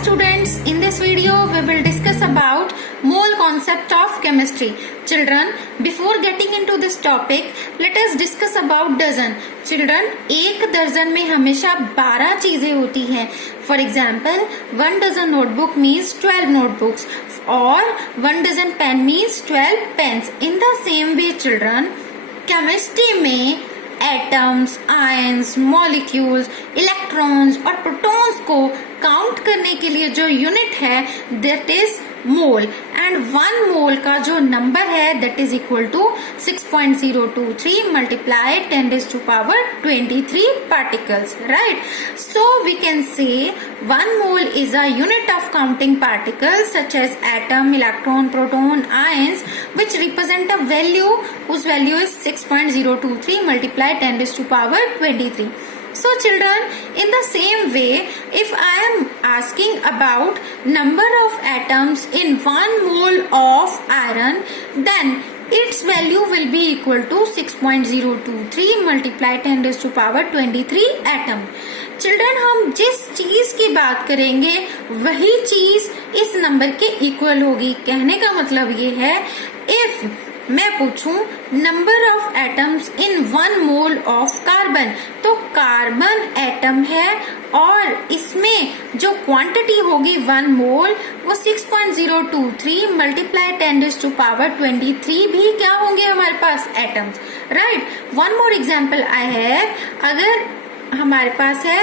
students, in this video we will discuss about mole concept of chemistry. Children, before getting into this topic, let us discuss about dozen. Children, एक दर्जन में हमेशा 12 चीजें होती हैं. For example, 1 dozen notebook means 12 notebooks or 1 dozen pen means 12 pens. In the same way, children, chemistry में atoms, ions, molecules, electrons और protons को काउंट करने के लिए जो यूनिट है that is mole and 1 mole का जो नंबर है that is equal to 6.023 multiply 10⁻23 particles, right? So we can say 1 mole is a unit of counting particles such as atom, electron, proton, ions which represent a value whose value is 6.023 multiply 10⁻23. So children, in the same way, if I am asking about number of atoms in 1 mole of iron, then its value will be equal to 6.023 multiply 10⁻23 atom. Children, हम जिस चीज की बात करेंगे वही चीज इस number के इक्वल होगी. कहने का मतलब ये है, if मैं पूछूं number of atoms in 1 mole of carbon, तो कार्बन एटम है और इसमें जो क्वांटिटी होगी 1 मोल वो 6.023 मल्टीप्लाई 10⁻23 भी क्या होंगे हमारे पास atoms, right. One more example I have, अगर हमारे पास है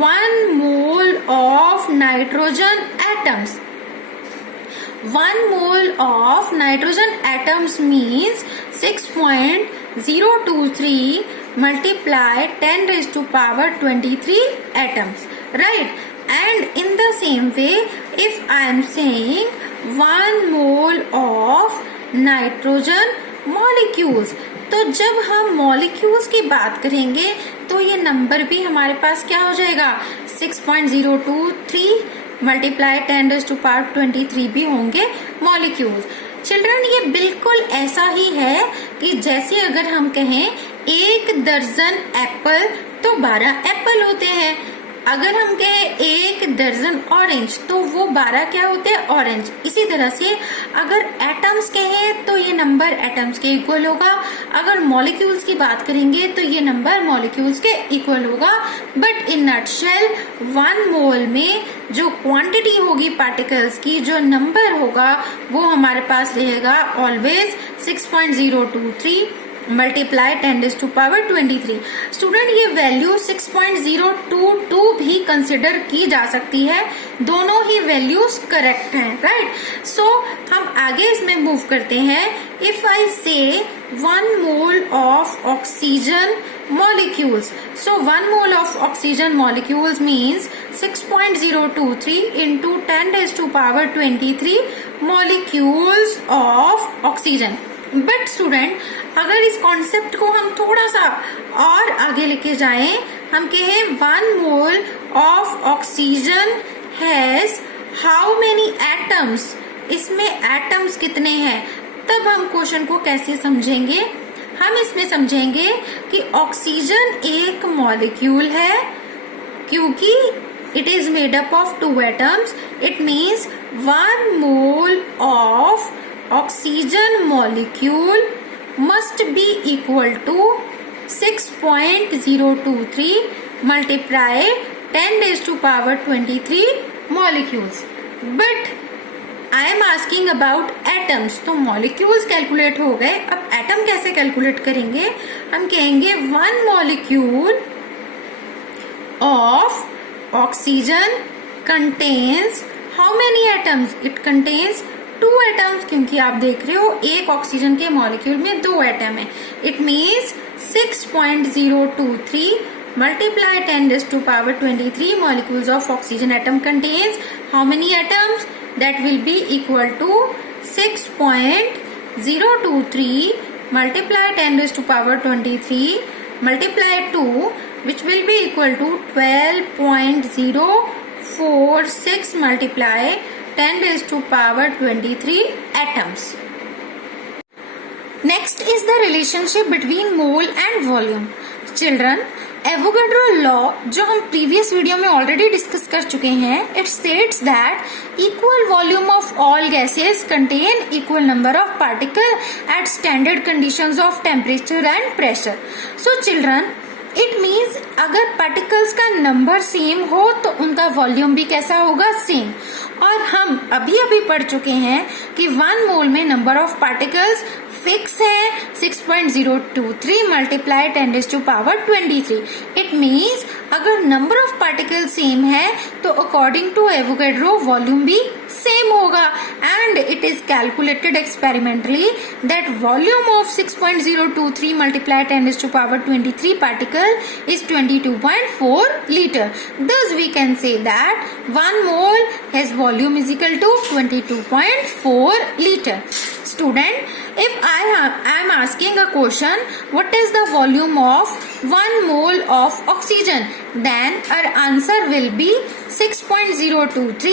1 mole of nitrogen atoms. 1 mole of nitrogen atoms means 6.023 multiply 10⁻23 atoms, right? And in the same way, if I am saying 1 mole of nitrogen molecules, तो जब हम molecules की बात करेंगे तो ये नंबर भी हमारे पास क्या हो जाएगा 6.023 मल्टीप्लाई 10⁻23 भी होंगे मॉलिक्यूल्स. चिल्ड्रन, ये बिल्कुल ऐसा ही है कि जैसे अगर हम कहें 1 दर्जन एप्पल तो 12 एप्पल होते हैं. अगर हम कहें 1 दर्जन ऑरेंज तो वो 12 क्या होते हैं ऑरेंज. इसी तरह से अगर एटम्स कहें तो ये नंबर एटम्स के इक्वल होगा. अगर मॉलिक्यूल्स की बात करेंगे तो ये नंबर मॉलिक्यूल्स के इक्वल होगा. बट इन नटशेल 1 मोल में जो क्वांटिटी होगी पार्टिकल्स की, जो नंबर होगा वो हमारे पास रहेगा ऑलवेज 6.023 मल्टीप्लाई 10⁻23. स्टूडेंट, ये वैल्यू 6.022 भी कंसिडर की जा सकती है. दोनों ही वैल्यूज करेक्ट हैं, राइट. सो हम आगे इसमें मूव करते हैं. इफ आई से 1 mole of oxygen molecules, so 1 mole of oxygen molecules means 6.023 into 10⁻23 molecules of oxygen. But student, अगर इस कॉन्सेप्ट को हम थोड़ा सा और आगे लेके जाएं, हम कहें 1 mole of oxygen has how many atoms, इसमें एटम्स कितने हैं, तब हम क्वेश्चन को कैसे समझेंगे. हम इसमें समझेंगे कि ऑक्सीजन एक मॉलिक्यूल है क्योंकि it is made up of 2 atoms. It means 1 mole of oxygen molecule must be equal to 6.023 multiply 10⁻23 molecules. But I am asking about atoms. तो molecules कैलकुलेट हो गए, अब एटम कैसे कैलकुलेट करेंगे. हम कहेंगे 1 molecule of oxygen contains how many atoms? It contains 2 atoms, क्योंकि आप देख रहे हो एक ऑक्सीजन के मॉलिक्यूल में 2 एटम है. It means 6.023 multiply 10⁻23 molecules of oxygen atom contains how many atoms? That will be equal to 6.023 multiply 10⁻23 multiply 2, which will be equal to 12.046 multiply 10⁻23 atoms. Next is the relationship between mole and volume. Children, Avogadro law जो हम previous video में already discuss कर चुके हैं, it states that equal volume of all gases contain equal number of particle at standard conditions of temperature and pressure. So children, it means अगर particles का number same हो तो उनका volume भी कैसा होगा, सेम. और हम अभी अभी पढ़ चुके हैं कि 1 मोल में नंबर ऑफ पार्टिकल्स फिक्स है 6.023 मल्टीप्लाई 10⁻23. इट मीन्स अगर नंबर ऑफ पार्टिकल सेम है तो अकॉर्डिंग टू एवोगाड्रो वॉल्यूम भी सेम होगा. And it is calculated experimentally that volume of 6.023 multiply 10⁻23 particle is 22.4 liter. Thus we can say that 1 mole has volume is equal to 22.4 liter. Student, if I am asking a question, what is the volume of 1 mole of oxygen? Then our answer will be 6.023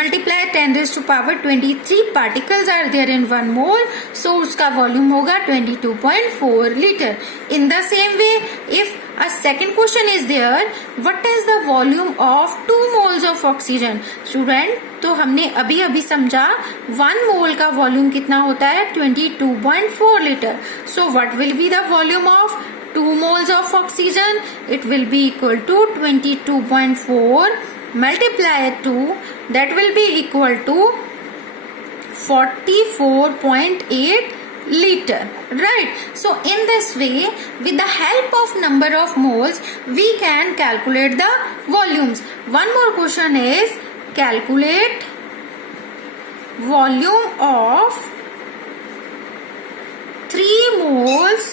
multiply 10⁻23 particles are there in 1 mole, so उसका volume होगा 22.4 liter. In the same way, if a second question is there, what is the volume of 2 moles of oxygen? Student, तो हमने अभी अभी समझा 1 mole का volume कितना होता है, 22.4 liter. So what will be the volume of 2 moles of oxygen? It will be equal to 22.4 multiply 2, that will be equal to 44.8 liter, right? So in this way, with the help of number of moles, we can calculate the volumes. One more question is calculate volume of 3 moles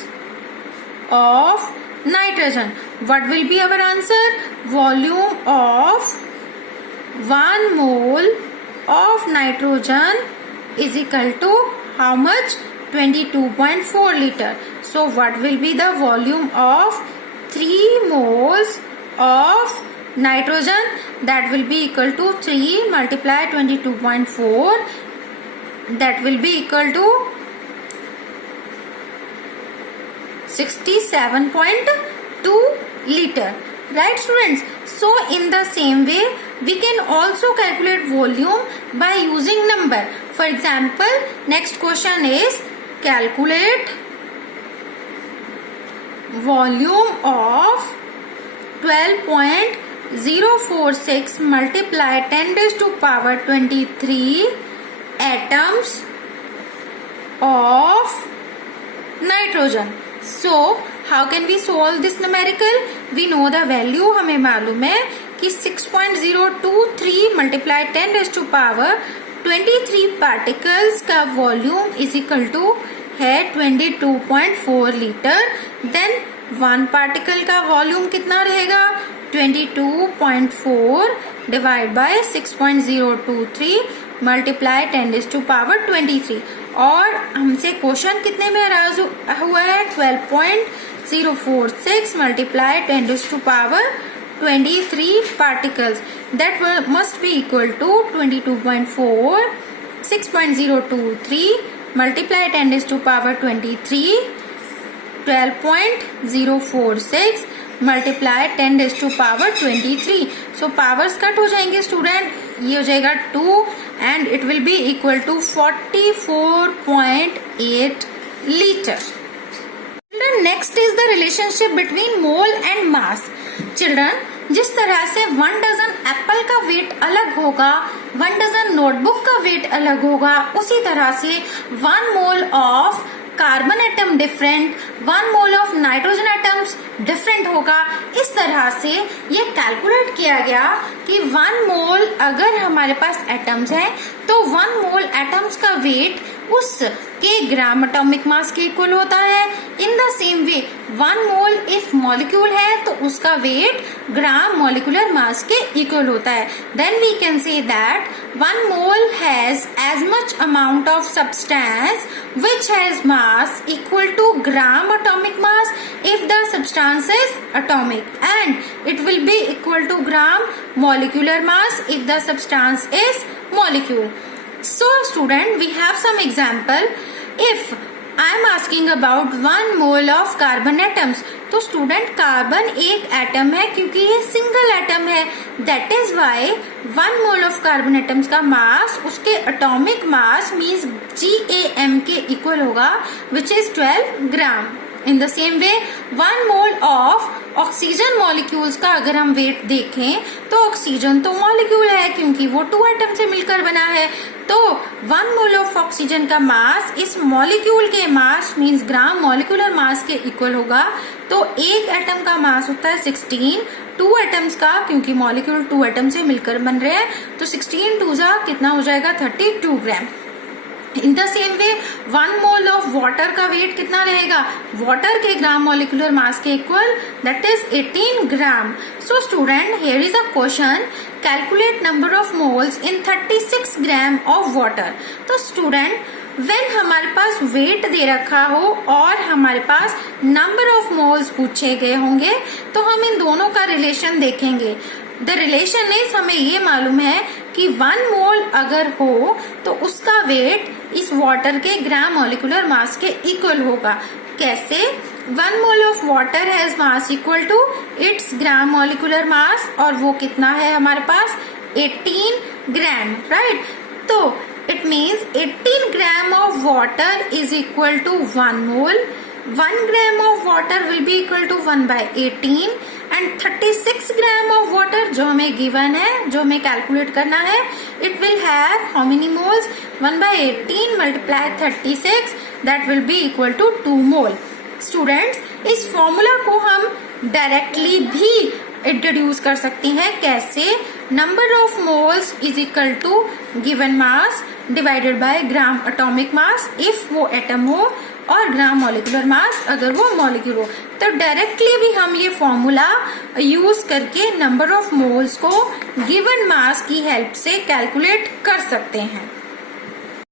of nitrogen. What will be our answer? Volume of 1 mole of nitrogen is equal to how much? 22.4 liter. So what will be the volume of 3 moles of nitrogen? That will be equal to 3 multiply 22.4, that will be equal to 67.2 liter. Right students? So in the same way, we can also calculate volume by using number. For example, next question is calculate volume of 12.046 multiply 10⁻23 atoms of nitrogen. So how can we solve this numerical? We know the value, हमें मालूम है कि 6.023 multiply 10⁻23 particles का volume is equal to है 22.4 litre. Then 1 particle का volume कितना रहेगा, 22.4 divide by 6.023 multiply 10⁻23. और हमसे क्वेश्चन कितने में अराइज हुआ है, 12.046 multiply 10⁻23 particles. That must be equal to 22.4 6.023 multiply 10⁻23 12.046 multiply 10⁻23. So powers cut हो जाएंगे स्टूडेंट, ये हो जाएगा 2 and it will be equal to 44.8 liter. Children, next is the relationship between mole and mass. Children, जिस तरह से 1 डजन एप्पल का wait अलग होगा, 1 डजन नोटबुक का वेट अलग होगा, उसी तरह से 1 mole of carbon atom different, 1 mole of nitrogen atoms different होगा. इस तरह से ये कैलकुलेट किया गया कि 1 मोल अगर हमारे पास एटम्स हैं तो 1 मोल एटम्स का वेट उसके ग्राम एटॉमिक मास के इक्वल होता है. इन the same way 1 mole if molecule है तो उसका वेट ग्राम मॉलिक्यूलर मास के इक्वल होता है. Then we can say that 1 mole has as much amount of substance which has mass equal to gram atomic mass if the substance is atomic, and it will be equal to gram molecular mass if the substance is molecule. So student, we have some example. If I am asking about 1 mole of carbon atoms, तो student carbon एक atom है क्योंकि ये single atom है, that is why 1 mole of carbon atoms का mass उसके atomic mass means GAM के equal होगा, which is 12 gram. In the same way 1 mole of oxygen molecules का अगर हम वेट देखें तो ऑक्सीजन तो मॉलिक्यूल है क्योंकि वो 2 एटम से मिलकर बना है, तो 1 मोल ऑफ ऑक्सीजन का मास इस मॉलिक्यूल के मास मीन्स ग्राम मॉलिक्यूलर मास के इक्वल होगा। तो एक एटम का मास होता है 16, 2 एटम्स का क्योंकि मॉलिक्यूल 2 एटम से मिलकर बन रहे हैं, तो 16 2 कितना हो जाएगा 32 gram. In the same way 1 mole of water का वेट कितना रहेगा, वाटर के ग्राम मॉलिक्यूलर मास के equal, that is 18 gram. So student here is a question, calculate number of moles in 36 gram of water. तो student when हमारे पास wait दे रखा हो और हमारे पास नंबर ऑफ मोल्स पूछे गए होंगे तो हम इन दोनों का रिलेशन देखेंगे। द रिलेशन इज, हमें ये मालूम है कि 1 मोल अगर हो तो उसका वेट इस वाटर के ग्राम मॉलिक्यूलर मास के इक्वल होगा। कैसे? 1 mole of water has mass equal to its gram molecular mass, और वो कितना है हमारे पास 18 ग्राम, राइट। तो it means 18 gram of water is equal to 1 mole. 1 gram of water will be equal to 1/18 and 36 gram of water जो हमें given है, जो हमें कैलकुलेट करना है, it will have how many moles, 1/18 multiply 36, that will be equal to 2 mole. Students इस formula को हम डायरेक्टली भी इंट्रोड्यूस कर सकते हैं। कैसे? Number of moles is equal to given mass divided by gram atomic mass if वो atom हो, और ग्राम मॉलिक्यूलर मास अगर वो मॉलिक्यूल हो। तो डायरेक्टली भी हम ये फॉर्मूला यूज करके नंबर ऑफ मोल्स को गिवन मास की हेल्प से कैलकुलेट कर सकते हैं।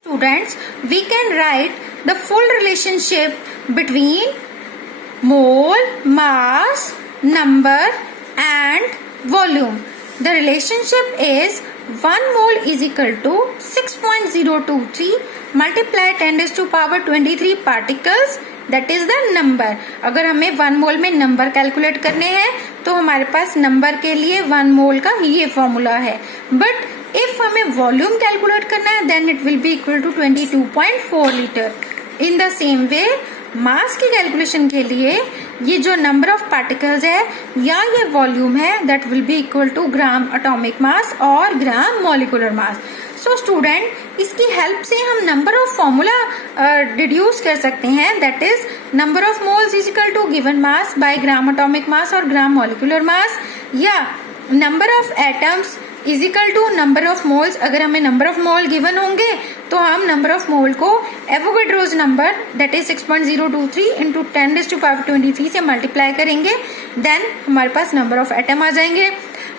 Students we can write the full relationship between mole, mass, number and volume. The relationship is 1 mole is equal to 6.023 multiply 10 raised to power 23 particles, that is the number. अगर हमें 1 मोल में number calculate करने हैं तो हमारे पास number के लिए 1 मोल का ये फॉर्मूला है, बट इफ हमें वॉल्यूम कैलकुलेट करना है then it will be equal to 22.4 litre. In the same way mass की कैलकुलेशन के लिए ये जो नंबर ऑफ पार्टिकल्स है या ये वॉल्यूम है, that will be equal to gram atomic mass और gram molecular mass. So student इसकी हेल्प से हम नंबर ऑफ फॉर्मूला डिड्यूस कर सकते हैं, that is number of moles is equal to given mass by gram atomic mass और gram molecular mass, या number of atoms is equal to number of moles. अगर हमें number of mole given होंगे तो हम नंबर ऑफ मोल को Avogadro's number that is 6.023 into 10 raised to power 23 से multiply करेंगे, देन हमारे पास नंबर ऑफ एटम आ जाएंगे।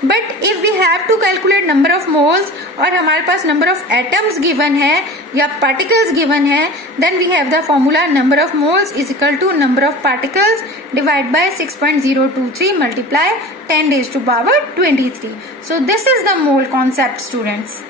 But if we have to calculate number of moles और हमारे पास नंबर ऑफ एटम्स गिवन है या पार्टिकल्स गिवन है, then we have the formula number of moles is equal to number of particles divide by 6.023 multiply 10 raised to power 23. So this is the mole concept, students.